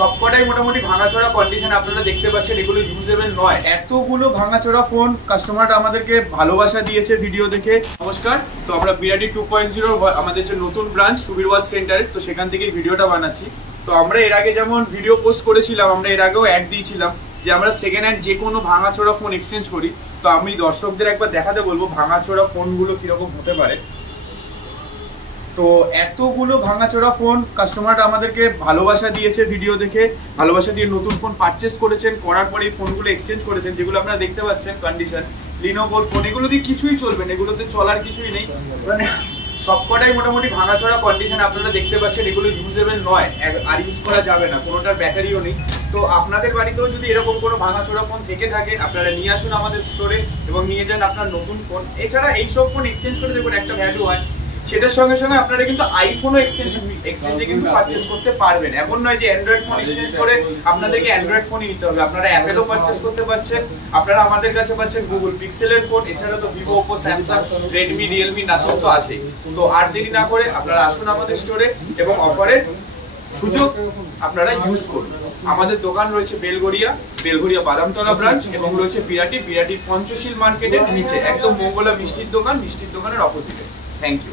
সবকটাই মোটামুটি ভাঙাচোরা কন্ডিশন আপনারা দেখতে পাচ্ছেন, এগুলো ইউজেবল নয়। এতগুলো ভাঙাচোরা ফোন কাস্টমাররা আমাদেরকে ভালোবাসা দিয়েছে ভিডিও দেখে। নমস্কার, তো আমরা বিরাটি 2.0 আমাদের যে নতুন ব্রাঞ্চ সুবীর ওয়াচ সেন্টারে, তো সেখান থেকে ভিডিওটা বানাচ্ছি। তো আমরা এর আগে যেমন ভিডিও পোস্ট করেছিলাম, আমরা এর আগেও অ্যাড দিয়েছিলাম যে আমরা সেকেন্ড হ্যান্ড যে কোনো ভাঙাচোরা ফোন এক্সচেঞ্জ করি। তো আমি দর্শকদের একবার দেখাতে বলবো ভাঙাচোরা ফোনগুলো কিরকম হতে পারে। তো এতগুলো ভাঙাচোরা ফোন কাস্টমাররা আমাদেরকে ভালোবাসা দিয়েছে ভিডিও দেখে, ভালোবাসা দিয়ে নতুন ফোন পারচেস করেছেন, করার পরে এই ফোনগুলো এক্সচেঞ্জ করেছেন, যেগুলো আপনারা দেখতে পাচ্ছেন কন্ডিশন লিনোভোর ফোন। এগুলো দিয়ে কিছুই চলবে না, এগুলোতে চলার কিছুই নেই, মানে সবকটাই মোটামুটি ভাঙাচোরা কন্ডিশন আপনারা দেখতে পাচ্ছেন। এগুলো ইউজেবল নয়, আর ইউজ করা যাবে না, কোনোটার ব্যাটারিও নেই। তো আপনাদের বাড়িতেও যদি এরকম কোনো ভাঙাচোরা ফোন থেকে থাকে, আপনারা নিয়ে আসুন আমাদের স্টোরে এবং নিয়ে যান আপনার নতুন ফোন। এছাড়া এইসব ফোন এক্সচেঞ্জ করে দেখুন একটা ভ্যালু হয়, সেটার সঙ্গে সঙ্গে আপনারা কিন্তু আইফোনও এক্সচেঞ্জে কিন্তু পারচেস করতে পারবেন। এমন নয় যে অ্যান্ড্রয়েড ফোন এক্সচেঞ্জ করে আপনাদেরকে অ্যান্ড্রয়েড ফোনই নিতে হবে, আপনারা অ্যাপেলও পারচেস করতে পারছেন, আপনারা আমাদের কাছে পাচ্ছেন গুগল পিক্সেলের ফোন, এছাড়া তো Vivo, Oppo, Samsung, Redmi, Realme, nothing তো আছেই। তো আর দেরি না করে আপনারা আসুন আমাদের স্টোরে এবং অফারের সুযোগ আপনারা ইউজ করুন। আমাদের দোকান রয়েছে বেলঘরিয়া বাদামতলা ব্রাঞ্চ এবং রয়েছে বিরাটির পঞ্চশীল মার্কেটের নিচে, একদম মঙ্গলা মিষ্টির দোকানের অপোজিটে। Thank you.